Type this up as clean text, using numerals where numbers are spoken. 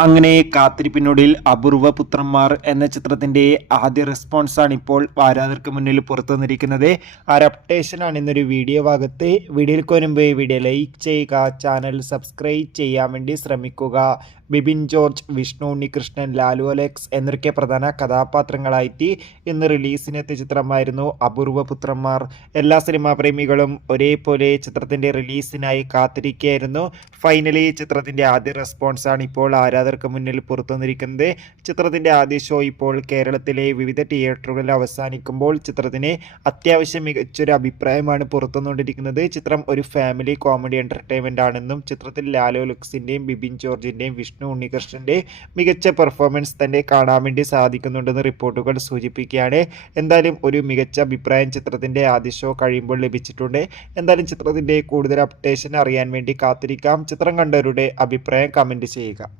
അങ്ങനെ കാത്തിരിപ്പിനൊടുവിൽ അപൂർവ പുത്രന്മാർ എന്ന ചിത്രത്തിന്റെ ആദ്യ റെസ്പോൺസാണ് ഇപ്പോൾ ആരാധകർക്ക് മുന്നിൽ പുറത്തു വന്നിരിക്കുന്നത്. ആ അപ്ഡേഷനാണ് ഇന്നൊരു വീഡിയോ ഭാഗത്ത്. വീഡിയോയിൽ മുൻപ് വീഡിയോ ലൈക്ക് ചെയ്യുക, ചാനൽ സബ്സ്ക്രൈബ് ചെയ്യാൻ വേണ്ടി ശ്രമിക്കുക. ബിബിൻ ജോർജ്, വിഷ്ണു ഉണ്ണികൃഷ്ണൻ, ലാലു അലക്സ് എന്നൊക്കെ പ്രധാന കഥാപാത്രങ്ങളായിട്ട് ഇന്ന് റിലീസിനെത്തിയ ചിത്രമായിരുന്നു അപൂർവ പുത്രന്മാർ. എല്ലാ സിനിമാ പ്രേമികളും ഒരേപോലെ ചിത്രത്തിന്റെ റിലീസിനായി കാത്തിരിക്കുകയായിരുന്നു. ഫൈനലി ചിത്രത്തിന്റെ ആദ്യ റെസ്പോൺസാണ് ഇപ്പോൾ ആരാധകർക്ക് മുന്നിൽ പുറത്തുവന്നിരിക്കുന്നത്. ചിത്രത്തിന്റെ ആദ്യ ഷോ ഇപ്പോൾ കേരളത്തിലെ വിവിധ തിയേറ്ററുകളിൽ അവസാനിക്കുമ്പോൾ ചിത്രത്തിന് അത്യാവശ്യം മികച്ചൊരു അഭിപ്രായമാണ് പുറത്തുവന്നുകൊണ്ടിരിക്കുന്നത്. ചിത്രം ഒരു ഫാമിലി കോമഡി എന്റർടൈൻമെന്റ് ആണെന്നും ചിത്രത്തിൽ ലാലു അലക്സിന്റെയും ബിബിൻ ജോർജിന്റെയും വിഷ്ണു ഉണ്ണികൃഷ്ണന്റെ മികച്ച പെർഫോമൻസ് തന്നെ കാണാൻ വേണ്ടി സാധിക്കുന്നുണ്ടെന്ന് റിപ്പോർട്ടുകൾ സൂചിപ്പിക്കുകയാണ്. എന്തായാലും ഒരു മികച്ച അഭിപ്രായം ചിത്രത്തിന്റെ ആദ്യ ഷോ കഴിയുമ്പോൾ ലഭിച്ചിട്ടുണ്ട്. എന്തായാലും ചിത്രത്തിന്റെ കൂടുതൽ അപ്ഡേഷൻ അറിയാൻ വേണ്ടി കാത്തിരിക്കാം. ചിത്രം കണ്ടവരുടെ അഭിപ്രായം കമന്റ് ചെയ്യുക.